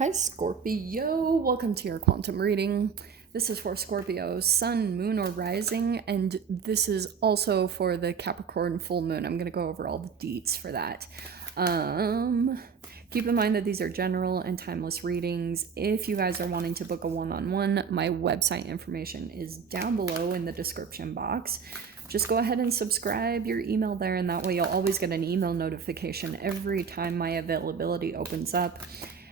Hi Scorpio, welcome to your quantum reading. This is for Scorpio, Sun, Moon, or Rising, and this is also for the Capricorn full moon. I'm going to go over all the deets for that. Keep in mind that these are general and timeless readings. If you guys are wanting to book a one-on-one, my website information is down below in the description box. Just go ahead and subscribe your email there, and that way you'll always get an email notification every time my availability opens up.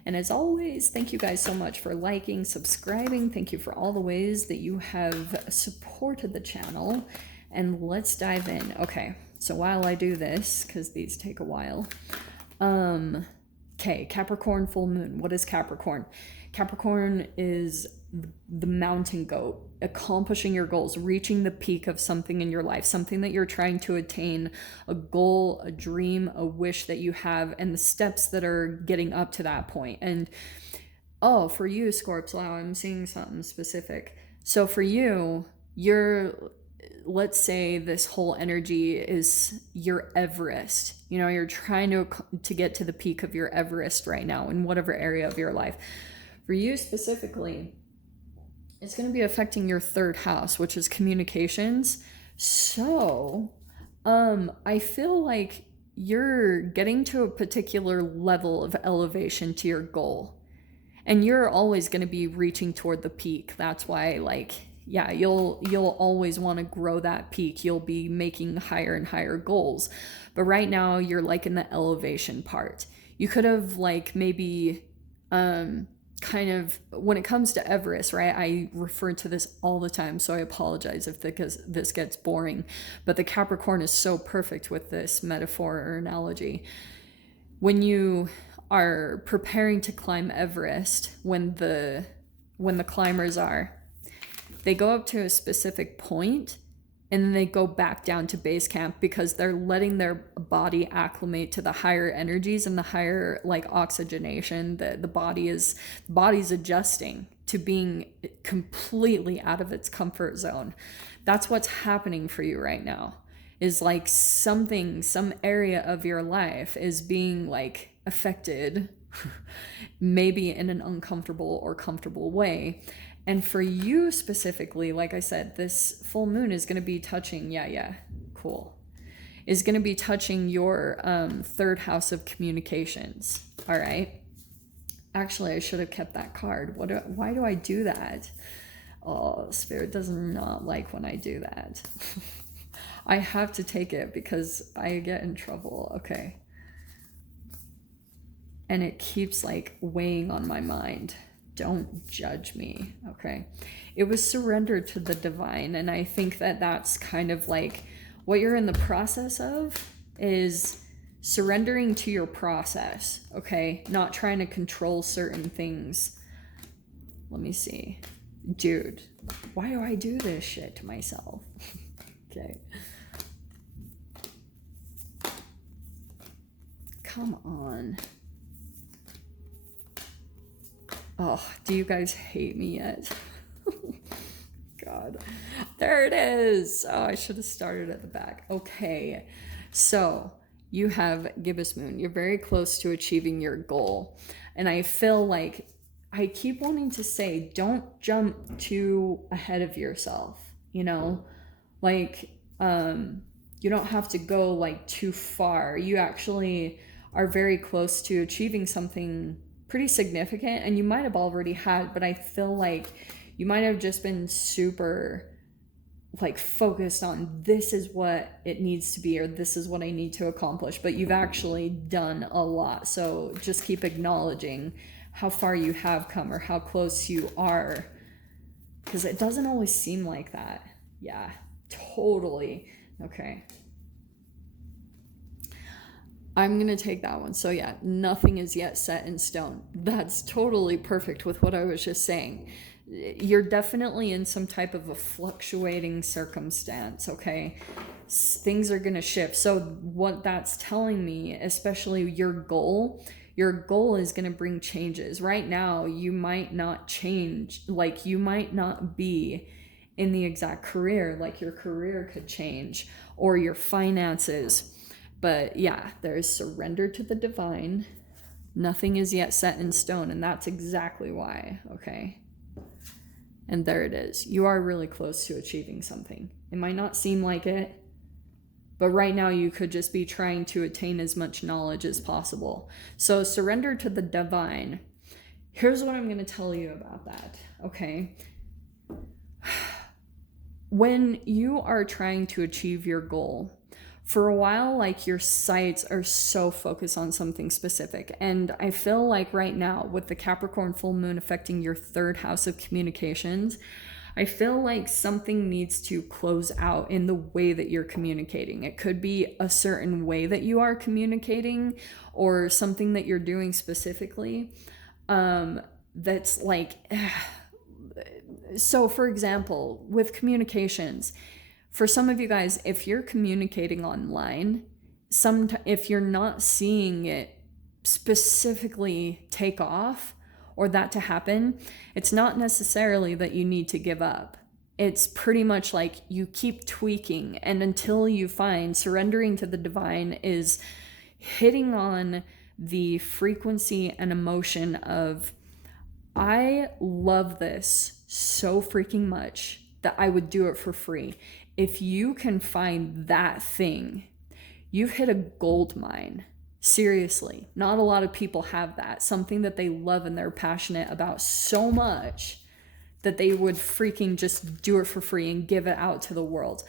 And as always, thank you guys so much for liking, subscribing. Thank you for all the ways that you have supported the channel. And let's dive in. Okay, so while I do this, because these take a while. Okay, Capricorn full moon. What is Capricorn? Capricorn is the mountain goat, accomplishing your goals, reaching the peak of something in your life, something that you're trying to attain, a goal, a dream, a wish that you have, and the steps that are getting up to that point. And oh, for you, Scorps, wow, I'm seeing something specific. So for you, let's say this whole energy is your Everest. You know, you're trying to get to the peak of your Everest right now in whatever area of your life. For you specifically, it's going to be affecting your third house, which is communications. So, I feel like you're getting to a particular level of elevation to your goal. And you're always going to be reaching toward the peak. That's why, like, yeah, you'll always want to grow that peak. You'll be making higher and higher goals. But right now, you're like in the elevation part. You could have like maybe kind of, when it comes to Everest, right, I refer to this all the time, so I apologize if this gets boring, but the Capricorn is so perfect with this metaphor or analogy. When you are preparing to climb Everest, when the climbers they go up to a specific point and then they go back down to base camp because they're letting their body acclimate to the higher energies and the higher like oxygenation. The body's adjusting to being completely out of its comfort zone. That's what's happening for you right now, is like some area of your life is being like affected maybe in an uncomfortable or comfortable way. And for you specifically, like I said, this full moon is going to be touching, cool, is going to be touching your third house of communications. All right. Actually, I should have kept that card. Why do I do that? Oh, Spirit does not like when I do that. I have to take it because I get in trouble. Okay. And it keeps like weighing on my mind. Don't judge me, okay? It was surrender to the divine, and I think that that's kind of like what you're in the process of, is surrendering to your process, okay? Not trying to control certain things. Let me see. Dude, why do I do this shit to myself? Okay. Come on. Oh, do you guys hate me yet? God. There it is. Oh, I should have started at the back. Okay. So you have gibbous moon. You're very close to achieving your goal. And I feel like I keep wanting to say, don't jump too ahead of yourself, you know? Like, you don't have to go like too far. You actually are very close to achieving something pretty significant, and you might have already had, but I feel like you might have just been super like focused on this is what it needs to be, or this is what I need to accomplish, but you've actually done a lot. So just keep acknowledging how far you have come or how close you are, because it doesn't always seem like that. Yeah, totally. Okay, I'm going to take that one. So yeah, nothing is yet set in stone. That's totally perfect with what I was just saying. You're definitely in some type of a fluctuating circumstance, okay? Things are going to shift. So what that's telling me, especially your goal is going to bring changes. Right now, you might not change. Like, you might not be in the exact career. Like, your career could change, or your finances. But yeah, there's surrender to the divine, Nothing is yet set in stone, and that's exactly why, okay? And there it is. You are really close to achieving something. It might not seem like it, but right now you could just be trying to attain as much knowledge as possible. So surrender to the divine. Here's what I'm going to tell you about that, okay? When you are trying to achieve your goal, for a while, like, your sights are so focused on something specific. And I feel like right now, with the Capricorn full moon affecting your 3rd house of communications, I feel like something needs to close out in the way that you're communicating. It could be a certain way that you are communicating, or something that you're doing specifically that's like, so for example, with communications, for some of you guys, if you're communicating online, if you're not seeing it specifically take off or that to happen, it's not necessarily that you need to give up. It's pretty much like you keep tweaking, and until you find surrendering to the divine is hitting on the frequency and emotion of, I love this so freaking much that I would do it for free. If you can find that thing, you've hit a gold mine. Seriously, not a lot of people have that. Something that they love and they're passionate about so much that they would freaking just do it for free and give it out to the world.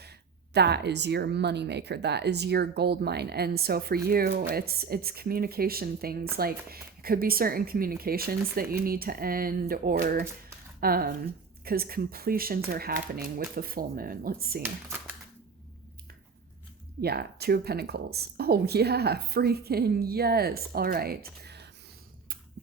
That is your moneymaker. That is your gold mine. And so for you, it's communication things. Like, it could be certain communications that you need to end, or because completions are happening with the full moon. Let's see. Yeah, 2 of Pentacles. Oh yeah, freaking yes. All right.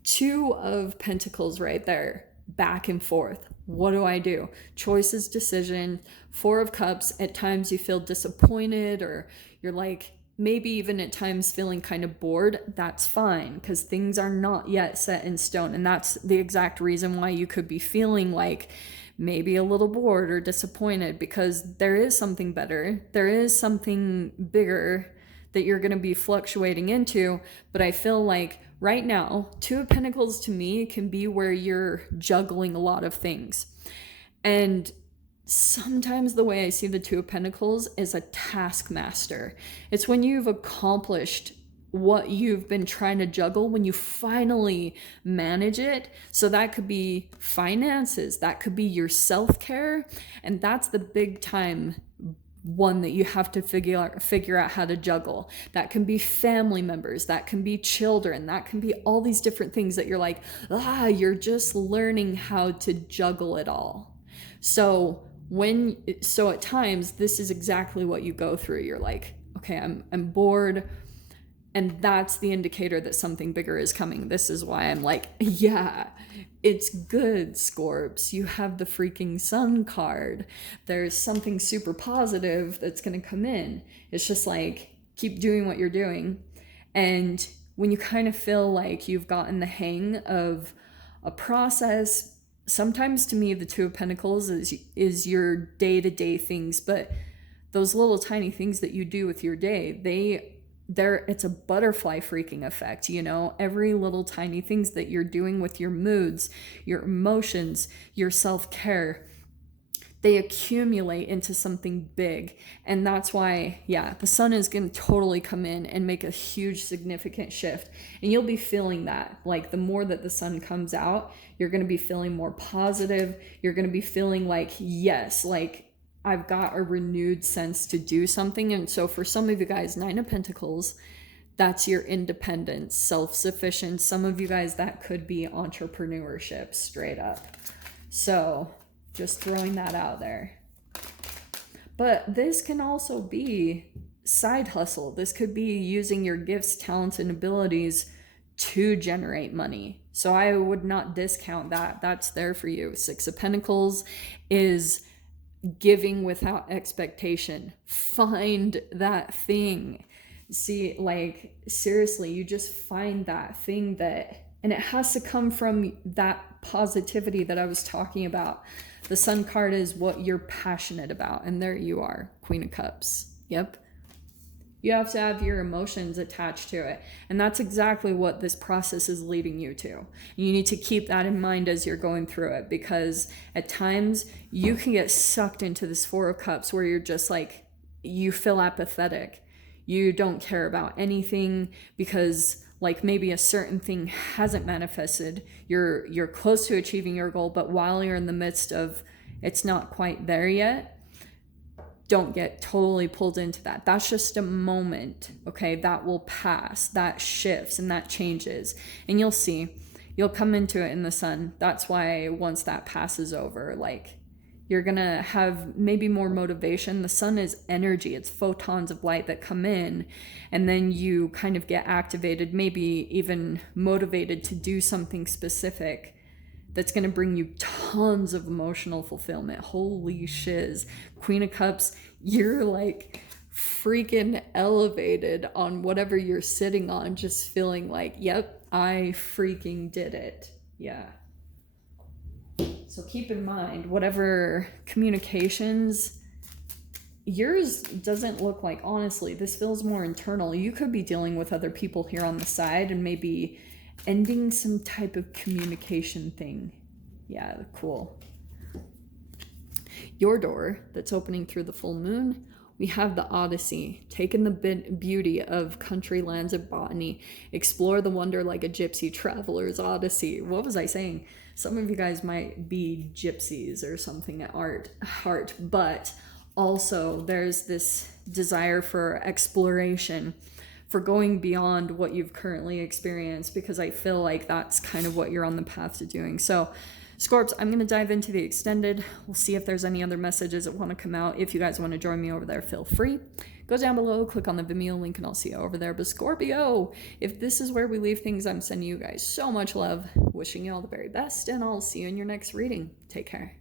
2 of Pentacles right there. Back and forth. What do I do? Choices, decision. 4 of Cups. At times you feel disappointed, or you're like, maybe even at times feeling kind of bored. That's fine, because things are not yet set in stone. And that's the exact reason why you could be feeling like maybe a little bored or disappointed, because there is something better. There is something bigger that you're going to be fluctuating into. But I feel like right now, 2 of Pentacles to me can be where you're juggling a lot of things. And sometimes the way I see the 2 of Pentacles is a taskmaster. It's when you've accomplished what you've been trying to juggle, when you finally manage it. So that could be finances, that could be your self-care, and that's the big time one that you have to figure out how to juggle. That can be family members, that can be children, that can be all these different things that you're like, you're just learning how to juggle it all. So at times this is exactly what you go through. You're like, okay, I'm bored. And that's the indicator that something bigger is coming. This is why I'm like, yeah, it's good, Scorps. You have the freaking Sun card. There's something super positive that's going to come in. It's just like, keep doing what you're doing. And when you kind of feel like you've gotten the hang of a process, sometimes to me, the 2 of Pentacles is your day-to-day things. But those little tiny things that you do with your day, it's a butterfly freaking effect, you know. Every little tiny things that you're doing with your moods, your emotions, your self-care, they accumulate into something big. And that's why, yeah, the sun is going to totally come in and make a huge significant shift. And you'll be feeling that. Like, the more that the sun comes out, you're going to be feeling more positive. You're going to be feeling like, yes, like, I've got a renewed sense to do something. And so for some of you guys, 9 of Pentacles, that's your independence, self-sufficient. Some of you guys, that could be entrepreneurship straight up. So just throwing that out there. But this can also be side hustle. This could be using your gifts, talents, and abilities to generate money. So I would not discount that. That's there for you. 6 of Pentacles is giving without expectation. Find that thing. See, like, seriously, you just find that thing and it has to come from that positivity that I was talking about. The Sun card is what you're passionate about, and there you are, Queen of Cups. Yep. You have to have your emotions attached to it. And that's exactly what this process is leading you to. You need to keep that in mind as you're going through it, because at times you can get sucked into this Four of Cups where you're just like, you feel apathetic. You don't care about anything because like maybe a certain thing hasn't manifested. You're close to achieving your goal, but while you're in the midst of it's not quite there yet, don't get totally pulled into that. That's just a moment, okay? That will pass, that shifts and that changes. And you'll see, you'll come into it in the sun. That's why once that passes over, like you're gonna have maybe more motivation. The sun is energy, it's photons of light that come in, and then you kind of get activated, maybe even motivated to do something specific that's going to bring you tons of emotional fulfillment. Holy shiz. Queen of Cups, you're like freaking elevated on whatever you're sitting on, just feeling like, yep, I freaking did it. Yeah. So keep in mind, whatever communications, yours doesn't look like, honestly, this feels more internal. You could be dealing with other people here on the side and maybe ending some type of communication thing. Yeah, cool. Your door that's opening through the full moon, we have the Odyssey, taking the beauty of country lands of botany, explore the wonder like a gypsy traveler's odyssey. What was I saying? Some of you guys might be gypsies or something at heart, but also there's this desire for exploration, for going beyond what you've currently experienced, because I feel like that's kind of what you're on the path to doing. So Scorps, I'm going to dive into the extended. We'll see if there's any other messages that want to come out. If you guys want to join me over there, feel free. Go down below, click on the Vimeo link, and I'll see you over there. But Scorpio, if this is where we leave things, I'm sending you guys so much love, wishing you all the very best, and I'll see you in your next reading. Take care.